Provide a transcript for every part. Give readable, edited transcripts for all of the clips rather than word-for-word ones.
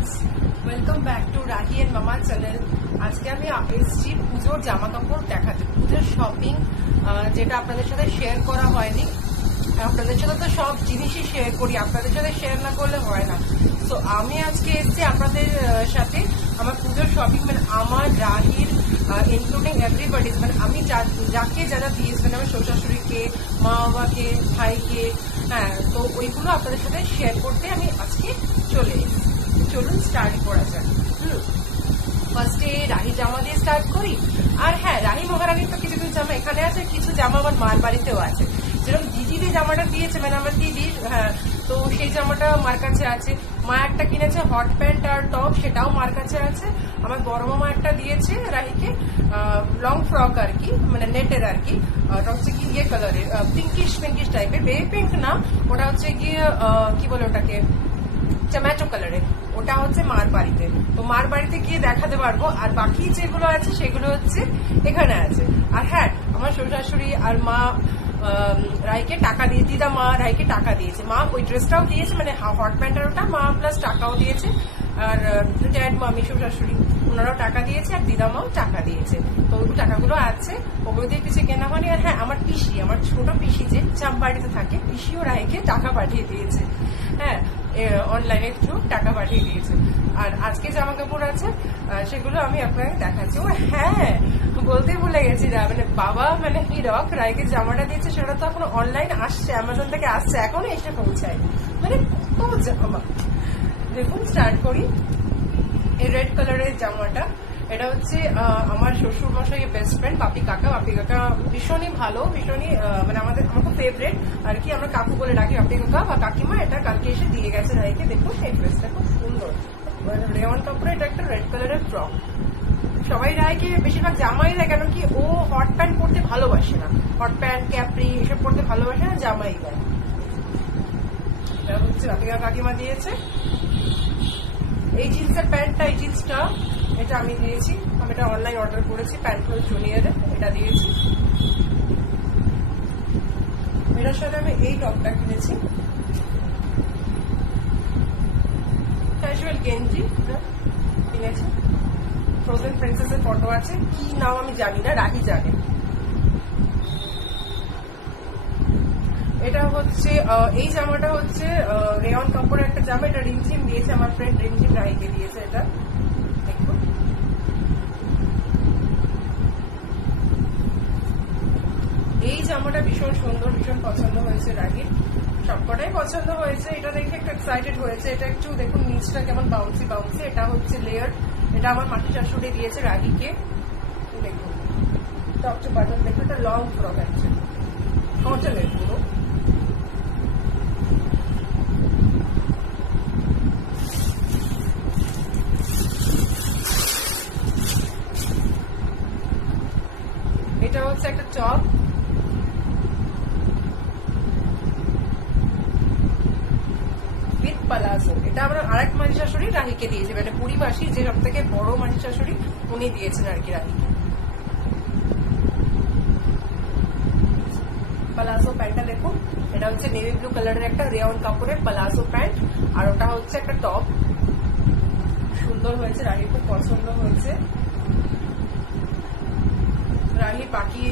Friends, welcome back to Rahi and Mama channel. আজকে আমি এসেছি পুজোর জামা কাপড় দেখাতে, পুজোর শপিং, যেটা আপনাদের সাথে শেয়ার করা হয়নি। আপনাদের সাথে তো সব জিনিসই শেয়ার করি, আপনাদের সাথে শেয়ার না করলে হয় না। তো আমি আজকে এসেছি আপনাদের সাথে আমার পুজোর শপিং, মানে আমার রাহির ইনক্লুডিং এভরিবডি, মানে আমি যাকে যারা দিয়েছি, মানে আমার শ্বশুরকে, মা বাবাকে, ভাইকে, হ্যাঁ, তো ওইগুলো আপনাদের সাথে শেয়ার করতে আমি আজকে চলে এসেছি। চলুন স্টার্ট করা যাক। ফার্স্টে রাহি জামা দিয়ে স্টার্ট করি। আর হ্যাঁ, রাহি মহারানীর তো কিছু কিছু জামা এখানে আছে, কিছু জামা আমার মার বাড়িতেও আছে। যেরকম দিদি যে জামাটা দিয়েছে, মানে আমার দিদির, হ্যাঁ, তো সেই জামাটা মার কাছে আছে। মা একটা কিনেছে হট প্যান্ট আর টপ, সেটাও মার কাছে আছে। আমার বড় মামা একটা দিয়েছে রাহিকে, লং ফ্রক আর কি, মানে নেটের আর কি। ওটা হচ্ছে কি ইয়ে কালারের, পিঙ্কিশ টাইপের, বেবি পিঙ্ক না, ওটা হচ্ছে গিয়ে কি বলে ওটাকে, টমেটো কালারের। ওটা হচ্ছে মার বাড়িতে, তো মার বাড়িতে গিয়ে দেখাতে পারবো। আর বাকি যেগুলো আছে সেগুলো হচ্ছে এখানে আছে। আর হ্যাঁ, আমার শ্বশুর আর মা রাইকে টাকা দিয়ে, দিদা মা রাইকে টাকা দিয়েছে। মা ওই ড্রেসটাও দিয়েছে, মানে হট প্যান্টার ওটা, মা প্লাস টাকাও দিয়েছে। আর ড্যাড মামি শ্বশুরি ওনারাও টাকা দিয়েছে, আর দিদা মাও টাকা দিয়েছে। তো ওই টাকাগুলো আছে, ওগুলো দিয়ে কিছু কেনা হয়নি। আর হ্যাঁ, আমার পিসি, আমার ছোট পিসি যে চাম্বাড়িতে থাকে, পিসিও রাইকে টাকা পাঠিয়ে দিয়েছে। হ্যাঁ, অনলাইনের থ্রু টাকা পাঠিয়ে দিয়েছে। আর আজকে জামা কাপড় আছে, সেগুলো আমি আপনাকে দেখাচ্ছি। ও হ্যাঁ, বলতেই ভুলে গেছি, মানে বাবা মানে হিরক রায়কে জামাটা দিয়েছে, সেটা তো এখন অনলাইন আসছে, অ্যামাজন থেকে আসছে, এখনো এসে পৌঁছায়। মানে কত জামা, দেখুন স্টার্ট করি। এই রেড কালারের জামাটা, এটা হচ্ছে আমার শ্বশুর মশাইয়ের বেস্ট ফ্রেন্ড বাপি কাকা। বাপি কাকা ভীষণই ভালো, ভীষণই মানে আমার খুব ফেভারিট আর কি। আমরা কাকু বলে ডাকি বাপি কাকা বা কাকিমা। এটা কালকে এসে দিয়ে গেছে রাইকে। দেখুন এই ড্রেসটা খুব সুন্দর, রেওয়ান কাপড়ে, এটা একটা রেড কালারের ফ্রক। সবাই রায়কে বেশিরভাগ জামাই দেয়, কেন কি ও হট প্যান্ট পরতে ভালোবাসে না, হট প্যান্ট ক্যাপ্রি এসব পরতে ভালোবাসে না, জামাই দেয়। এটা হচ্ছে বাপি কাকা কাকিমা দিয়েছে। এই জিন্সের প্যান্টটা, এই জিন্সটা এটা আমি দিয়েছি, আমি এটা অনলাইন অর্ডার করেছি, প্যান্ট জুনিয়র এটা দিয়েছি। এটার সাথে আমি এই টপটা কিনেছি, ক্যাজুয়াল গেঞ্জি কিনেছি। ফ্রোজেন প্রিন্সেসের ফটো আছে, কি নাম আমি জানি না, রাহি জানে। এটা হচ্ছে এই জামাটা হচ্ছে রেয়ন কাপড়ের একটা জামা, এটা রিমঝিম দিয়েছে আমার ফ্রেন্ড, রিমঝিম রাহিকে দিয়েছে। এটা দেখুন, এই জামাটা ভীষণ সুন্দর, ভীষণ পছন্দ হয়েছে রাহির, সবকটাই পছন্দ হয়েছে। এটা দেখে একটু এক্সাইটেড হয়েছে। এটা একটু দেখুন নিচটা কেমন বাউন্সি বাউন্সি, এটা হচ্ছে লেয়ার। এটা আমার মাসি শাশুড়ি দিয়েছে রাহিকে। দেখুন টপ টু বাটন, দেখুন এটা লং ফ্রক আছে, কটনের পুরো। এটা হচ্ছে একটা টপ, উইথ পালাজো। এটা আমরা আরেক মাসি শাশুড়ি রাহিকে দিয়েছে, মানে পুরী মাসি যে সব থেকে বড় মাসি শাশুড়ি, উনি দিয়েছেন আর কি রাহিকে। পালাজো প্যান্টটা দেখুন, এটা হচ্ছে নেভি ব্লু কালারের একটা রেয়ন কাপড়ের পালাজো প্যান্ট, আর ওটা হচ্ছে একটা টপ। সুন্দর হয়েছে, রাহির খুব পছন্দ হয়েছে। রাহি বাকি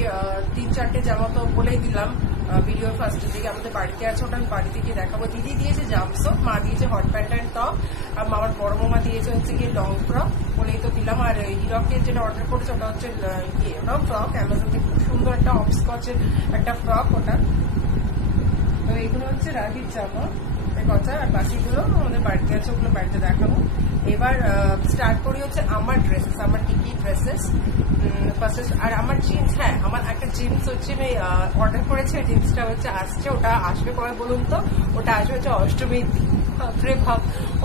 3-4টে জামা তো বলেই দিলাম ভিডিওর ফার্স্টের দিকে, আমাদের বাড়িতে আছে, ওটা আমি বাড়িতে গিয়ে দেখাবো। দিদি দিয়েছে জাম্পসুট, মা দিয়েছে হট প্যান্ট অ্যান্ড টপ, আর আমার বড় মামা দিয়েছে হচ্ছে গিয়ে লং ফ্রক, বলেই তো দিলাম। আর হিরকের যেটা অর্ডার করেছে ওটা হচ্ছে ওটাও ফ্রক, অ্যামাজন থেকে খুব সুন্দর একটা হপস্কচের একটা ফ্রক ওটা। তো এইগুলো হচ্ছে রাহির জামা কথা, আর বাকিগুলো আমাদের বাড়িতে আছে, ওগুলো বাড়িতে দেখাবো। এবার স্টার্ট করি হচ্ছে আমার ড্রেসেস, আমার টিকি ড্রেসেস ফার্স্ট। আর আমার জিন্স, হ্যাঁ আমার একটা জিন্স হচ্ছে আমি অর্ডার করেছি, জিন্সটা হচ্ছে আসছে। ওটা আসবে কবে বলুন তো? ওটা আসবে হচ্ছে অষ্টমীর দিন। ভাব,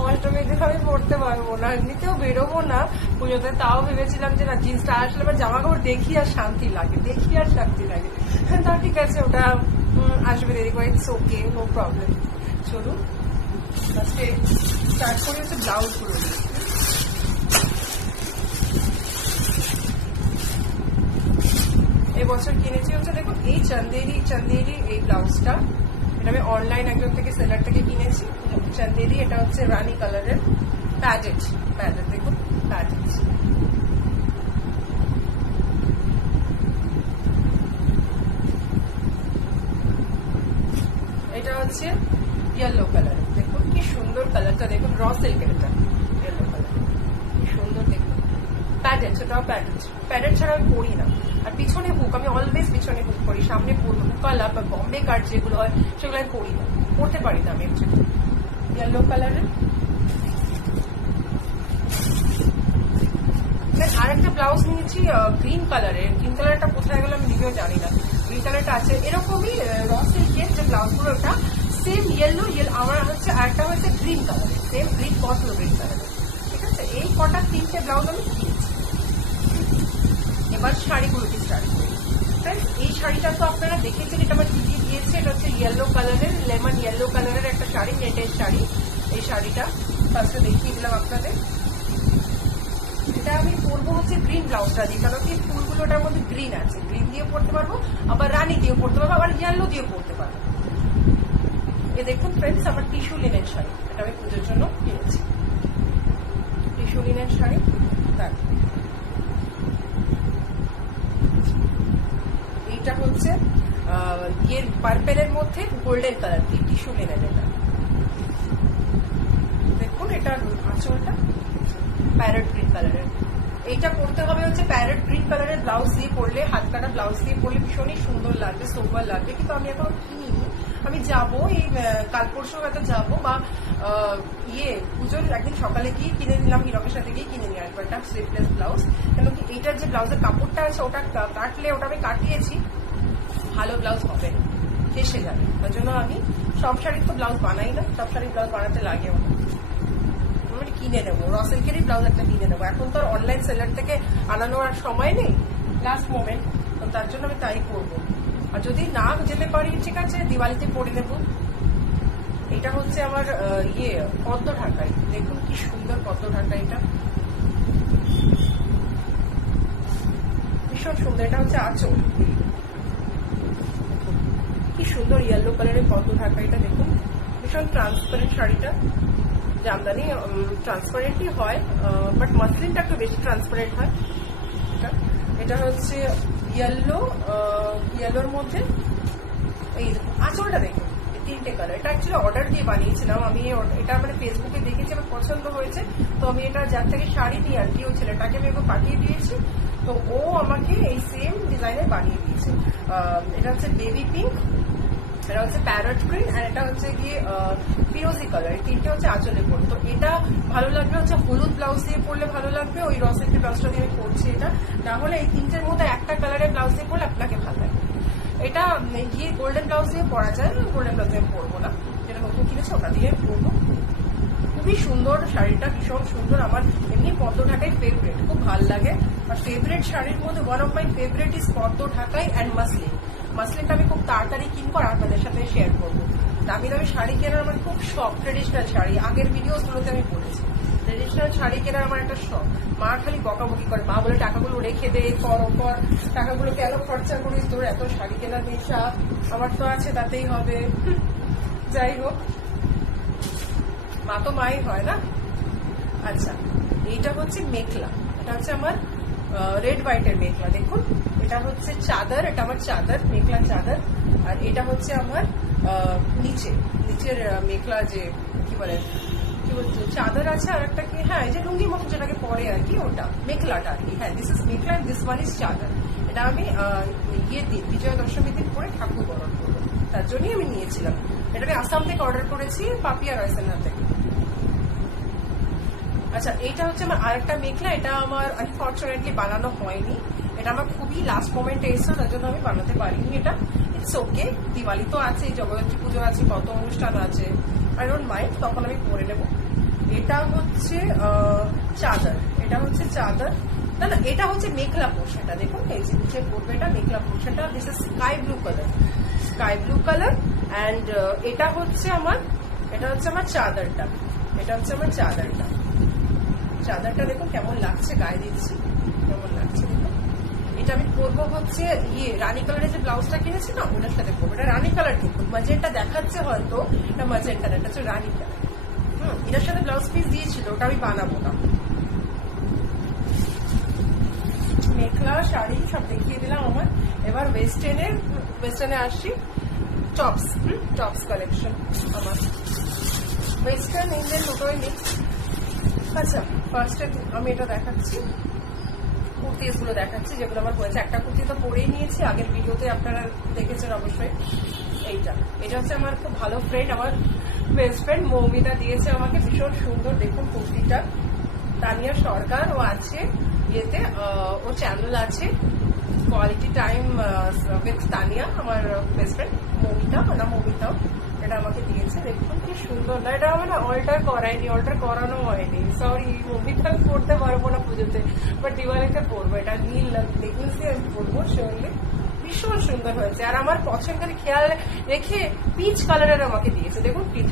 অষ্টমীর দিন আমি পড়তে পারবো না, এমনিতেও বেরোবো না পুজোতে, তাও ভেবেছিলাম যে না, জিন্সটা আসলে আমার জামা কাপড় দেখি আর শান্তি লাগে, তা ঠিক আছে, ওটা আসবে দেরি করে, ইটস ওকে, নো প্রবলেম। চলুন ফার্স্টে স্টার্ট করি হচ্ছে ব্লাউজগুলো। এবছর কিনেছি হচ্ছে দেখুন এই চন্দেরি এই ব্লাউজটা, এটা আমি অনলাইন একজন থেকে সেলার থেকে কিনেছি। চন্দেরি, এটা হচ্ছে রানী কালারের, প্যাডেড প্যাডেড দেখুন প্যাডেড। এটা হচ্ছে ইয়েলো কালার, দেখুন কি সুন্দর কালারটা, দেখুন র সিল্কের, এটা ইয়েলো কালার কি সুন্দর দেখুন। প্যাডেড, সেটাও প্যাডেড। প্যাডেড ছাড়া আমি পরি না। আর পিছনে হুক, আমি অলওয়েজ পিছনে হুক করি, সামনে হুকালা বা বম্বে কাট যেগুলো হয় সেগুলো আমি পরি না, পরতে পারি না আমি। ইয়েলো কালারের আর একটা ব্লাউজ নিয়েছি গ্রিন কালারের। গ্রিন কালারটা কোথায় গেল আমি নিজেও জানি না। গ্রিন কালারটা আছে এরকমই র সিল্কের যে ব্লাউজগুলো, ওটা সেম ইয়েলো আমার হচ্ছে, আরেকটা হচ্ছে গ্রিন কালারের, সেম গ্রিন বটল গ্রিন কালারের। ঠিক আছে, এই কটা 3টে ব্লাউজ আমি কিনেছি। এবার শাড়িগুলোকে স্টার্ট করি। ফ্রেন্ডস, এই শাড়িটা তো আপনারা দেখেছেন, এটা আমার দিদি দিয়েছে। এটা হচ্ছে ইয়েলো কালারের, লেমন ইয়েলো কালারের একটা শাড়ি, নেটের শাড়ি। এই শাড়িটা ফার্স্টে দেখিয়ে দিলাম আপনাদের। এটা আমি পরবো হচ্ছে গ্রিন ব্লাউজটা দিয়ে, কারণ কি ফুলগুলোটার মধ্যে গ্রিন আছে। গ্রিন দিয়ে পরতে পারবো, আবার রানী দিয়ে পরতে পারবো, আবার ইয়েলো দিয়ে পরতে পারবো। এ দেখুন ফ্রেন্ডস, আমার টিস্যু লিনেন শাড়ি, এটা আমি পুজোর জন্য কিনেছি। টিস্যু লিনেন শাড়ি, এইটা হচ্ছে ইয়ের পার্পেলের মধ্যে গোল্ডেন কালার দিয়ে টিস্যু লিনেন। এটা দেখুন, এটার আঁচলটা প্যারট গ্রিন কালারের। এইটা পরতে হবে হচ্ছে প্যারট গ্রিন কালারের ব্লাউজ দিয়ে পরলে, হাত কাটা ব্লাউজ দিয়ে পরলে ভীষণই সুন্দর লাগবে, সোবার লাগবে। কিন্তু আমি এখন কিনিনি, আমি যাবো এই কাল পরশু হয়তো যাবো, বা পুজোর একদিন সকালে গিয়ে কিনে নিলাম, হিরকের সাথে গিয়ে কিনে নিয়ে আসবো একটা স্লিভলেস ব্লাউজ। কেন কি এইটার যে ব্লাউজের কাপড়টা আছে ওটা কাটলে, ওটা আমি কাটিয়েছি, ভালো ব্লাউজ হবে না, ফেসে যাবে। তার জন্য আমি সব শাড়ির তো ব্লাউজ বানাই না, সব শাড়ির ব্লাউজ বানাতে লাগেও না, আমি কিনে নেবো। র সিল্কেরই ব্লাউজ একটা কিনে নেবো। এখন তো আর অনলাইন সেলার থেকে আনানোর আর সময় নেই, লাস্ট মোমেন্ট, তো তার জন্য আমি তাই করবো। আর যদি না যেতে পারি, ঠিক আছে, দিওয়ালিতে পরে নেবো। এটা হচ্ছে আমার পদ্ম ঢাকাই, দেখুন কি সুন্দর পদ্ম ঢাকাই, এটা ভীষণ সুন্দর। এটা হচ্ছে আঁচল, কি সুন্দর ইয়েলো কালারের পদ্ম ঢাকাইটা, দেখুন ভীষণ ট্রান্সপারেন্ট শাড়িটা। জামদানি ট্রান্সপারেন্টই হয়, বাট মাসলিনটা একটু বেশি ট্রান্সপারেন্ট হয়। এটা হচ্ছে ইয়েলোর মধ্যে এই আঁচলটা দেখুন, 3টে কালার। এটা অ্যাকচুয়ালি অর্ডার দিয়ে বানিয়েছিলাম আমি, এটা মানে ফেসবুকে দেখেছি, আমার পছন্দ হয়েছে, তো আমি এটা যার থেকে শাড়ি নিয়ে আর কি, ওই ছেলেটাকে আমি একটু পাঠিয়ে দিয়েছি, তো ও আমাকে এই সেম ডিজাইনে বানিয়ে দিয়েছে। এটা হচ্ছে বেবি পিঙ্ক, এটা হচ্ছে প্যারট গ্রিন, আর এটা হচ্ছে গিয়ে ফিরোজি কালার। 3টে হচ্ছে আঁচলে পড়ে। তো এটা ভালো লাগবে হচ্ছে হলুদ ব্লাউজ দিয়ে পরলে ভালো লাগবে, ওই র সিল্কের ব্লাউজটা দিয়ে আমি পরছি এটা। না হলে এই 3টের মধ্যে একটা কালারের ব্লাউজ দিয়ে পরলে আপনাকে ভালো লাগবে। এটা গোল্ডেন ব্লাউজ দিয়ে পরা যায়, গোল্ডেন ব্লাউজ দিয়ে পরবো না, যেটা নতুন কিনেছে ওটা দিয়ে পরবো। খুবই সুন্দর শাড়িটা, ভীষণ সুন্দর। আমার এমনি পদ্ম ঢাকাই ফেভারিট, খুব ভালো লাগে। আর ফেভারিট শাড়ির মধ্যে one of my favourite is পদ্ম ঢাকাই অ্যান্ড মাসলিন। মাসলিনটা আমি খুব তাড়াতাড়ি কিনবো আর আপনাদের সাথে শেয়ার করবো। দামি দামি শাড়ি কেনার আমার খুব শখ, ট্রেডিশনাল শাড়ি, আগের ভিডিওগুলোতে আমি বলেছি, ট্রেডিশনাল শাড়ি কেনার আমার একটা শখ। মা খালি বকাবকি করে, মা বলে টাকাগুলো রেখে দে, কর টাকাগুলো কেন খরচা করিস, তোর এত শাড়ি কেনার নেশা, আমার তো আছে তাতেই হবে। যাই হোক, মা তো মাই হয় না। আচ্ছা, এইটা হচ্ছে মেখলা, এটা হচ্ছে আমার রেড হোয়াইটের মেখলা, দেখুন এটা হচ্ছে চাদর, এটা আমার চাদর, মেখলা চাদর। আর এটা হচ্ছে আমার নিচের মেখলা, যে কি বলে, কি বলছে, চাদর আছে, আর একটা কি, হ্যাঁ, এই যে লুঙ্গি মতো যেটাকে পরে আর কি, ওটা মেখলাটা আর কি। হ্যাঁ, this is mekhela and this one is chador. এটা আমি বিজয়া দশমীর দিন পরে ঠাকুর বরণ করবো, তার জন্যই আমি নিয়েছিলাম। এটা আমি আসাম থেকে অর্ডার করেছি, পাপিয়া রয়সেনা থেকে। আচ্ছা, এইটা হচ্ছে আমার আরেকটা মেখলা, এটা আমার আনফর্চুনেটলি বানানো হয়নি, এটা আমার খুবই লাস্ট মোমেন্টে এসেছে, তার জন্য আমি বানাতে পারিনি। এটা ইটস ওকে, দিওয়ালি তো আছে, জগদ্ধাত্রী পুজো আছে, কত অনুষ্ঠান আছে, আই ডোন্ট মাইন্ড, তখন আমি পরে নেব। এটা হচ্ছে চাদর, এটা হচ্ছে চাদর, না না, এটা হচ্ছে মেখলা পোর্শনটা, দেখুন এই যে নিচে পড়বে, এটা মেখলা পোর্শনটা, this is sky blue colour, sky blue colour. And এটা হচ্ছে আমার চাদরটা, এটা হচ্ছে আমার চাদরটা। চাদরটা দেখুন কেমন লাগছে, গায়ে দিচ্ছি কেমন লাগছে দেখুন। এটা আমি পরবো হচ্ছে রানী কালারের যে ব্লাউজটা কিনেছি না, ওটার সাথে পরবো। এটা রানী কালার কিন্তু ম্যাজেন্টা দেখাচ্ছে, হয়তো এটা ম্যাজেন্টা, এটা হচ্ছে রানী কালার, এটার সাথে ব্লাউজ পিস দিয়েছিল, ওটা আমি বানাবো না। মেখলা শাড়ি সব দেখিয়ে দিলাম আমার। এবার ওয়েস্টার্নে আসছি। টপস কালেকশন আমার ওয়েস্টার্ন ইন্ডিয়ান দুটোই মিক্স। আচ্ছা, ফার্স্টে আমি এটা দেখাচ্ছি, কুর্তিস গুলো দেখাচ্ছি যেগুলো আমার হয়েছে। একটা কুর্তি তো পরেই নিয়েছি, আগের ভিডিওতে আপনারা দেখেছেন অবশ্যই। এটা হচ্ছে আমার খুব ভালো ফ্রেন্ড, আমার বেস্ট ফ্রেন্ড মৌমিতা দিয়েছে আমাকে, ভীষণ সুন্দর। দেখুন কুর্তিটা, তানিয়া সরকার ও আছে ইয়েতে, ও চ্যানেল আছে কোয়ালিটি টাইম উইথ তানিয়া, আমার বেস্ট ফ্রেন্ড মৌমিতা এটা আমাকে দিয়েছে। দেখুন কি সুন্দর না, এটা আমার অল্টার করানো হয়নি, সরি। মৌমিতা পড়তে পারবো না পুজোতে, বাট দিওয়ালিতে পরবো। এটা নীল লেগিংস দিয়ে আমি পরবো শরীরে, ভীষণ সুন্দর হয়েছে। আর আমার পছন্দের খেয়াল রেখে পিচ কালারের আমাকে দিয়েছে। দেখুন পিচ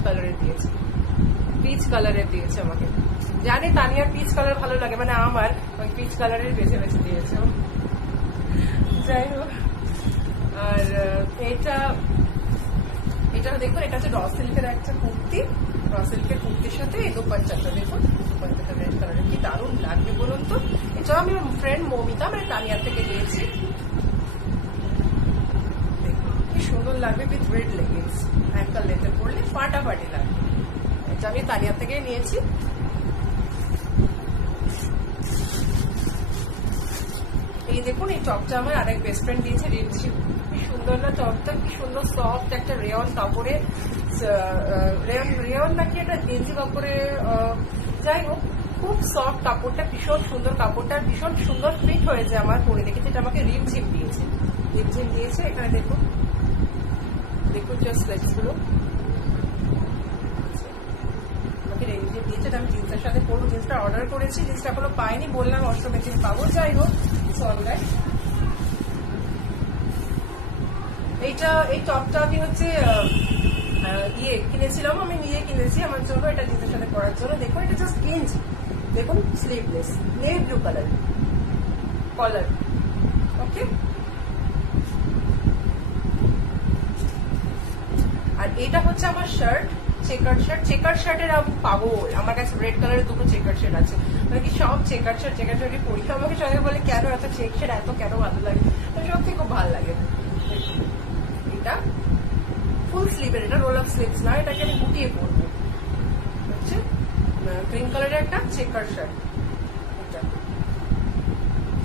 কালারের দিয়েছে আমাকে। জানি তানিয়ার পিচ কালার ভালো লাগে, মানে আমার ওই পিচ কালারের বেছে দিয়েছে। যাই হোক, আর এটা দেখুন, এটা হচ্ছে র সিল্কের একটা কুর্তি। র সিল্কের কুর্তির সাথে এই দোপাট্টাটা দেখুন, দোপাট্টাটা রেড কালারের, কি দারুণ লাগবে বলুন তো। এটাও আমি ফ্রেন্ড মৌমিতা মানে তানিয়ার থেকে নিয়েছি। দেখুন কি সুন্দর লাগবে উইথ রেড লেগিংস, অ্যাঙ্কল লেতে পরলে ফাটাফাটি লাগবে। এটা আমি তানিয়ার থেকে নিয়েছি। এই দেখুন, এই টপটা আমার আরেক বেস্ট ফ্রেন্ড দিয়েছে, রিমঝিম। কি সুন্দর না টপটা, কি সুন্দর সফট একটা রেয়ন কাপড়ে, রেয়ন নাকি এটা গেঞ্জি কাপড়ে, যাই হোক খুব সফট কাপড়টা, ভীষণ সুন্দর কাপড়টা, ভীষণ সুন্দর ফিট হয়েছে আমার পরে দেখেছি। এটা আমাকে রিমঝিম দিয়েছে। এখানে দেখুন জাস্ট লেগস গুলো আমাকে রিমঝিম দিয়েছে। এটা আমি জিন্সের সাথে পরবো। জিন্সটা অর্ডার করেছি, জিন্সটা এখনো পাইনি, বললাম অষ্টমীর দিন পাবো। যাই হোক, এই টপটা আমি হচ্ছে কিনেছিলাম, আমি নিজে কিনেছি আমার জন্য, এটা জিন্সের সাথে পরার জন্য। দেখুন এটা জাস্ট গেঞ্জি, দেখুন স্লিভলেস, নেভি ব্লু কলার। ওকে, আর এটা হচ্ছে আমার শার্ট, চেকার শার্টের আমি পাগল। আমার কাছে রেড কালারের দুটো চেকার শার্ট আছে, মানে কি সব চেকার শার্টই পরি। আমাকে সবাই বলে কেন এত চেক শার্ট এত কেন ভালো লাগে, সত্যি খুব ভালো লাগে। এটা ফুল স্লিভের, এটা রোল আপ স্লিভস না, এটাকে আমি গুটিয়ে পরবো। হচ্ছে গ্রিন কালারের একটা চেকার শার্ট।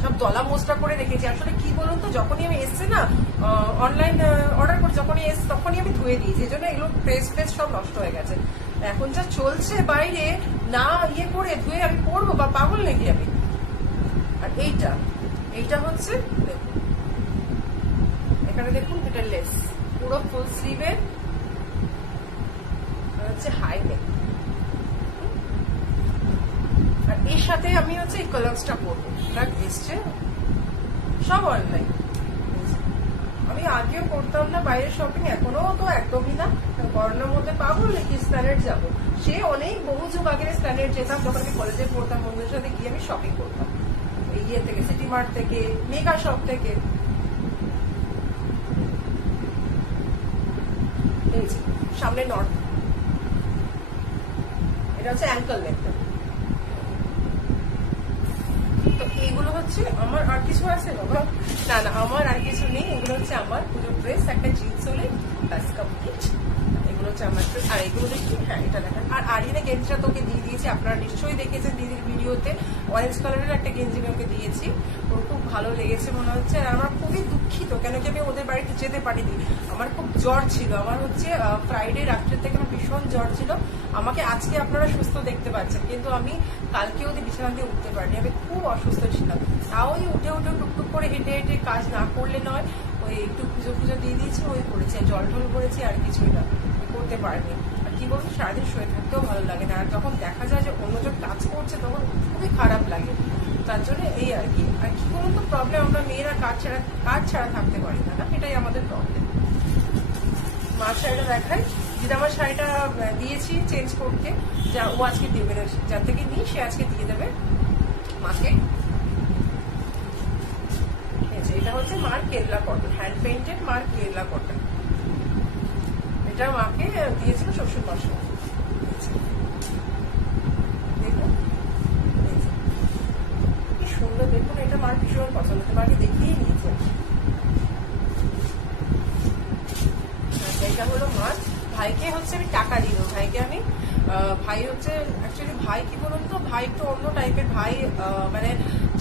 সব দলা মোস্টা করে রেখেছি। আসলে কি বলুন তো, যখনই আমি এসছে না অনলাইন অর্ডার করে, যখনই এসছে তখনই আমি ধুয়ে দিয়েছি, এই জন্য এগুলো প্রেস সব নষ্ট হয়ে গেছে। এখন যা চলছে বাইরে, না করে ধুয়ে আমি পরবো বা পাগল নাকি আমি। আর এইটা হচ্ছে এখানে দেখুন, এটা লেস, পুরো ফুল স্লিভের, হচ্ছে হাই নেক। আর এর সাথে আমি হচ্ছে এই কালার্সটা পরবো, এসছে সব অনলাইন। আমি আগেও করতাম না বাইরের শপিং, এখনো তো একদমই না। করোনার মধ্যে পাবো নাকি স্ট্যান্ডার্ড যাবো, সে অনেক বহু যুগ আগের স্ট্যান্ডার্ড যেতাম, যখন আমি কলেজে পড়তাম, বন্ধুদের সাথে গিয়ে আমি শপিং করতাম, ইয়ে থেকে, সিটি মার্ট থেকে, মেগা শপ থেকে। সামনে নর্থ, এটা হচ্ছে অ্যাঙ্কল লেগটা। তো এইগুলো হচ্ছে আমার, আর কিছু আছে বাবা? না, আমার আর কিছু নেই। এগুলো হচ্ছে আমার পুরো ড্রেস, একটা জিন্স হলে ব্যাস কমপ্লিট। এগুলো হচ্ছে আমার ড্রেস। আর এগুলো দেখি, হ্যাঁ এটা দেখেন। আর আরিনা গেঞ্জিটা তোকে দিয়ে দিয়েছি, আপনারা নিশ্চয়ই দেখেছেন দিদির ভিডিওতে, অরেঞ্জ কালারের একটা গেঞ্জি ওকে দিয়েছি, ওর খুব ভালো লেগেছে মনে হচ্ছে। আর আমার খুবই দুঃখিত, কেন কি আমি ওদের বাড়িতে যেতে পারিনি, আমার খুব জ্বর ছিল। আমার হচ্ছে ফ্রাইডে রাত্রের থেকে আমার ভীষণ জ্বর ছিল। আমাকে আজকে আপনারা সুস্থ দেখতে পাচ্ছেন, কিন্তু আমি কালকে ওদের বিছানা দিয়ে উঠতে পারিনি, আমি খুব অসুস্থ ছিলাম। তাও ওই উঠে টুকটুক করে হেঁটে কাজ না করলে নয়, ওই একটু পুজো দিয়ে দিয়েছি, ওই করেছে, জল টল করেছি, আর কিছুই না, করতে পারিনি। আর কি বলবো, সারাদিন শুয়ে থাকতেও ভালো লাগে না, আর যখন দেখা যায় যে অন্যজন কাজ করছে তখন খুবই খারাপ লাগে। তার জন্য এই আর কি বলুন তো প্রবলেম, আমরা মেয়েরা কাজ ছাড়া থাকতে পারি না, এটাই আমাদের প্রবলেম। মার শাড়িটা দেখাই, যেটা আমার শাড়িটা দিয়েছি চেঞ্জ করতে, যা ও আজকে দেবে না, যার থেকে নিই সে আজকে দিয়ে দেবে মাকে। এটা হচ্ছে মার কেরলা কটন, হ্যান্ড পেইন্টেড মার কেরলা কটন। এটা মাকে দিয়েছিল শ্বশুর মশাই। তোমাকে দেখিয়ে নিয়েছে। এটা হলো মাছ। ভাইকে হচ্ছে আমি টাকা দিয়ে দেবো। ভাইকে আমি ভাই হচ্ছে অ্যাকচুয়ালি ভাই কি বলুন তো, ভাই একটু অন্য টাইপের। ভাই মানে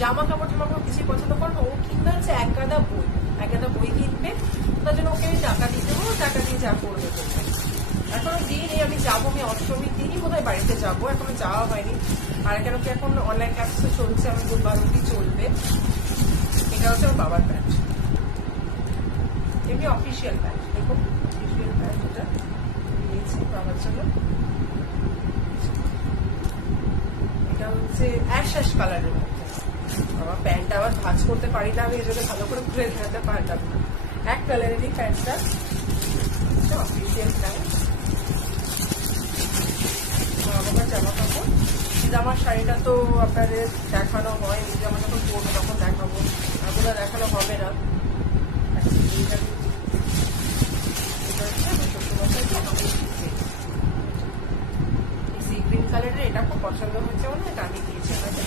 জামা কাপড় কিছুই পছন্দ করে না। ও কিনবে হচ্ছে এক গাদা বই কিনবে, তার জন্য ওকে আমি টাকা দিয়ে দেবো, টাকা দিয়ে যা করবে করবে। এখনো দিইনি, আমি যাবো, আমি অষ্টমীর দিনই বোধহয় বাড়িতে যাবো, এখনো যাওয়া হয়নি। আর কেন কি এখন অনলাইন ক্লাস চলছে, আমি বুধবার অব্দি চলবে। এটা হচ্ছে আমার বাবার প্যান্ট, এমনি অফিসিয়াল প্যান্ট। দেখুন অফিসিয়াল প্যান্ট এটা নিয়েছি বাবার জন্য। এটা হচ্ছে অ্যাশ কালারের মধ্যে। আমার প্যান্টটা আবার ভাঁজ করতে পারি না, আমি এই জন্য ভালো করে ঘুরে দেখাতে পারলাম না। এক কালারেরই প্যান্টটা, অফিসিয়াল প্যান্ট। আমার জামা কাপড়, জামার শাড়িটা তো আপনাদের দেখানো হয়, জামা যখন পরবো তখন দেখাবো, এগুলো দেখানো হবে না। সি গ্রিন কালারের, এটা খুব পছন্দ হয়েছে বলে এটা আমি দিয়েছি আমাকে।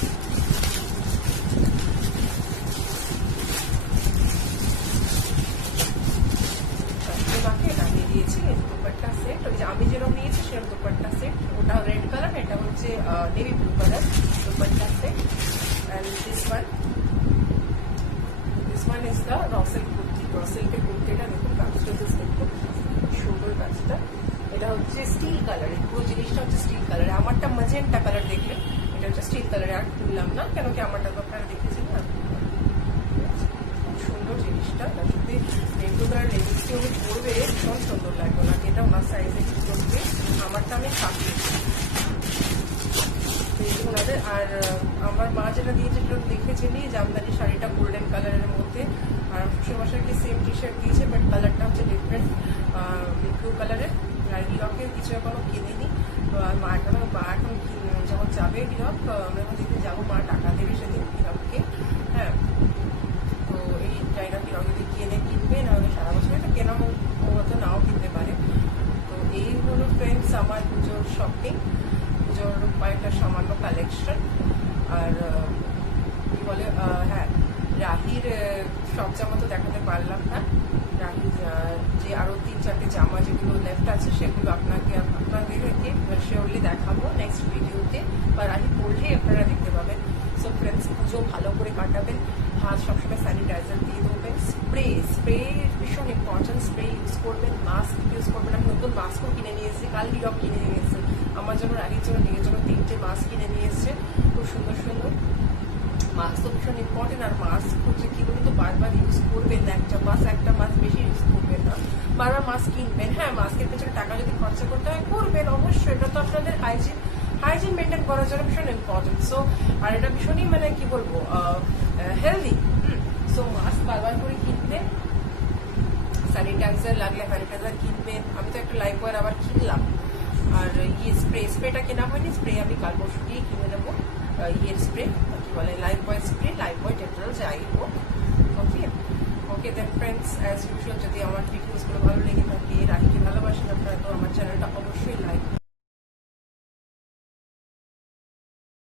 দিয়েছি দুপাট্টা সেট, ওই যে আমি যেরকম নিয়েছি সেরকম দুপাট্টা সেট। ওটা রেড কালার, এটা হচ্ছে navy blue colour dupatta set. And this one is the Russell kurti. রসেলকে কুর্তিটা দেখুন, কাজটা দেখুন সুন্দর কাজটা। এটা হচ্ছে স্টিল কালার, পুরো জিনিসটা হচ্ছে স্টিল কালার। আমারটা ম্যাজেন্টা কালার দেখলে, এটা হচ্ছে স্টিল কালারে। আর খুললাম না কেন কি আমারটা তো আপনারা দেখেছেন না। সুন্দর জিনিসটা, তার সাথে রেগুলার লেডিসকে উনি পরবে, ভীষণ সুন্দর লাগবে না। এটা ওনার সাইজে কি করবে, আমারটা আমি খাচ্ছি। আর আমার মা যেটা দিয়েছে সেটা দেখেছিলি, জামদানি শাড়িটা গোল্ডেন কালারের মধ্যে। আর শ্বশুরমশাইকে সেম টি শার্ট দিয়েছে, বাট কালারটা হচ্ছে ডিফারেন্ট, ব্লু কালারের। আর হিরকে কিছু এখনো কিনিনি। মা এখন যখন যাবে হিরক, আমরা যখন দিতে যাবো, মা টাকা দেবে সেদিন হিরককে। হ্যাঁ, তো এই জায়গা হিরক যদি কিনবে, নাহলে সারা বছর এটা কেনা হয়তো নাও কিনতে পারে। তো এই হলো ফ্রেন্ডস আমার পুজোর শপিং, পুজোর কয়েকটা সামান্য কালেকশন। আর কি বলে, হ্যাঁ, রাহির সব জামা তো দেখাতে পারলাম না। রাহির যে আরো 3-4টে জামা যেগুলো লেফট আছে সেগুলো আপনাদেরকে শিওরলি দেখাবো নেক্সট ভিডিওতে, বা রাহি পড়লেই আপনারা দেখতে পাবেন। সো ফ্রেন্ডস, পুজো ভালো করে কাটাবেন, হাত সবসময় স্যানিটাইজার দিয়ে দেবেন। স্প্রে ভীষণ ইম্পর্টেন্ট, স্প্রে ইউজ করবেন, মাস্ক ইউজ করবেন। আমি নতুন মাস্কও কিনে নিয়ে এসেছি, কাল হিরক কিনে নিয়ে এসেছে আমার জন্য, রাহির জন্য, নিজের জন্য 3টে মাস্ক কিনে নিয়ে এসছে, খুব সুন্দর সুন্দর। মাস্ক তো ভীষণ ইম্পর্টেন্ট। আর মাস্ক হচ্ছে কি বলুন তো, বারবার ইউজ করবেন না, একটা মাস্ক বেশি ইউজ করবেন না, বারবার মাস্ক কিনবেন। হ্যাঁ, মাস্কের পেছনে টাকা যদি খরচা করতে হয় করবেন অবশ্যই, এটা তো আপনাদের হাইজিন মেনটেন করার জন্য ভীষণ ইম্পর্টেন্ট। সো আর এটা ভীষণই মানে কি বলবো, হেলদি। সো মাস্ক বারবার করে কিনবেন, স্যানিটাইজার লাগলে স্যানিটাইজার কিনবেন। আমি তো একটা লাইফবয়ের আবার কিনলাম। আর স্প্রেটা কেনা হয়নি, স্প্রে আমি কাল পরশু দিয়ে কিনে নেবো। স্প্রে কি বলে, লাইফবয় স্প্রে, লাইফবয় ডেটল যাই হোক। ওকে দেন ফ্রেন্ডস, অ্যাজ ইউজুয়াল যদি আমার ভিডিওসগুলো ভালো লেগে থাকে, রাখিকে ভালোবাসেন আপনারা, তো আমার চ্যানেলটা অবশ্যই লাইক